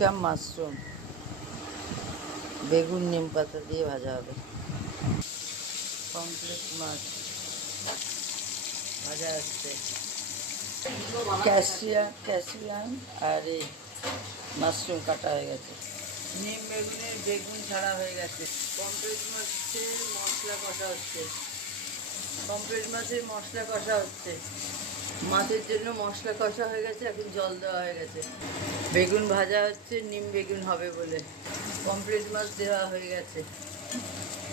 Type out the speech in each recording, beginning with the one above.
Capsicum mushroom বেগুন নিম পাতা দিয়ে ভাজা হবে। পমফ্রেট মাছ ভাজা হচ্ছে। ক্যাপসিকাম আর এই মাশরুম কাটা হয়ে গেছে। নিম বেগুনের বেগুন ছাড়া হয়ে গেছে। পমফ্রেট মাছের মশলা কষা হচ্ছে। পমফ্রেট মাছের মশলা কষা হচ্ছে। মাছের জন্য মশলা কষা হয়ে গেছে, এখন জল দেওয়া হয়ে গেছে। বেগুন ভাজা হচ্ছে, নিম বেগুন হবে বলে। পমফ্রেট মাছ দেওয়া হয়ে গেছে।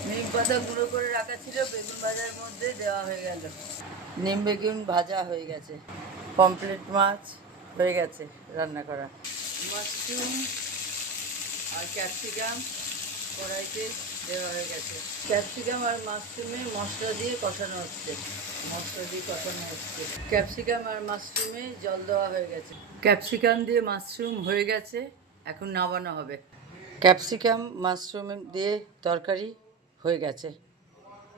নিম পাতা গুঁড়ো করে রাখা ছিল, বেগুন ভাজার মধ্যে দেওয়া হয়ে গেল। নিম বেগুন ভাজা হয়ে গেছে। পমফ্রেট মাছ হয়ে গেছে রান্না করা। মাশরুম আর ক্যাপসিকাম কড়াইতে দেওয়া হয়ে গেছে। ক্যাপসিকাম আর মাশরুমে মশলা দিয়ে কষানো হচ্ছে। ক্যাপসিকাম আর মাশরুমে জল দেওয়া হয়ে গেছে। ক্যাপসিকাম দিয়ে মাশরুম হয়ে গেছে, এখন নামানো হবে। ক্যাপসিকাম মাশরুম দিয়ে তরকারি হয়ে গেছে,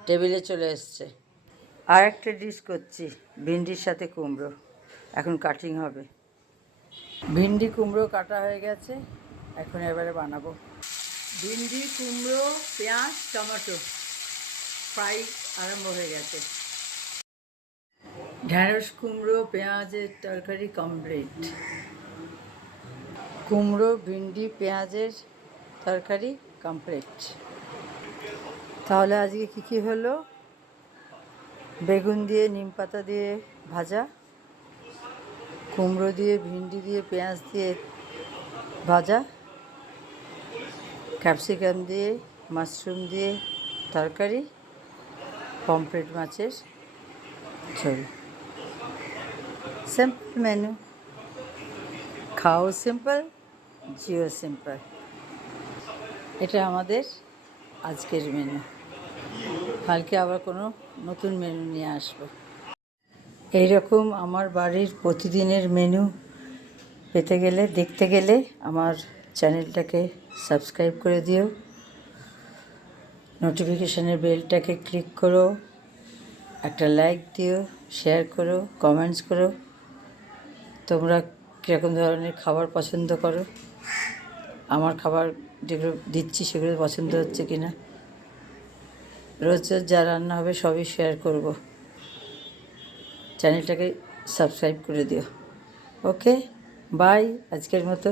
টেবিলে চলে এসছে। আর একটা ডিশ করছি, ভিন্ডির সাথে কুমড়ো। এখন কাটিং হবে। ভিন্ডি কুমড়ো কাটা হয়ে গেছে, এখন এবারে বানাবো। ভিন্ডি কুমড়ো পেঁয়াজ টমেটো ফ্রাই আরম্ভ হয়ে গেছে। ঢ্যাঁড়স কুমড়ো পেঁয়াজের তরকারি কমপ্লিট। কুমড়ো ভিন্ডি পেঁয়াজের তরকারি কমপ্লিট। তাহলে আজকে কী হলো? বেগুন দিয়ে নিম পাতা দিয়ে ভাজা, কুমড়ো দিয়ে ভিন্ডি দিয়ে পেঁয়াজ দিয়ে ভাজা, ক্যাপসিকাম দিয়ে মাশরুম দিয়ে তরকারি, পমফ্রেট মাছের ঝোল। Simple menu. খাও সিম্পল, জিও সিম্পল। এটা আমাদের আজকের মেনু। কালকে আবার কোনো নতুন মেনু নিয়ে আসবো। এইরকম আমার বাড়ির প্রতিদিনের মেনু পেতে গেলে, দেখতে গেলে আমার চ্যানেলটাকে সাবস্ক্রাইব করে দিও, নোটিফিকেশানের বেলটাকে ক্লিক করো, একটা লাইক দিও, শেয়ার করো, কমেন্টস করো। তোমরা কীরকম ধরনের খাবার পছন্দ করো, আমার খাবার যেগুলো দিচ্ছি সেগুলো পছন্দ হচ্ছে কি না। রোজ রোজ যা রান্না হবে সবই শেয়ার করব। চ্যানেলটাকে সাবস্ক্রাইব করে দিও। ওকে, বাই, আজকের মতো।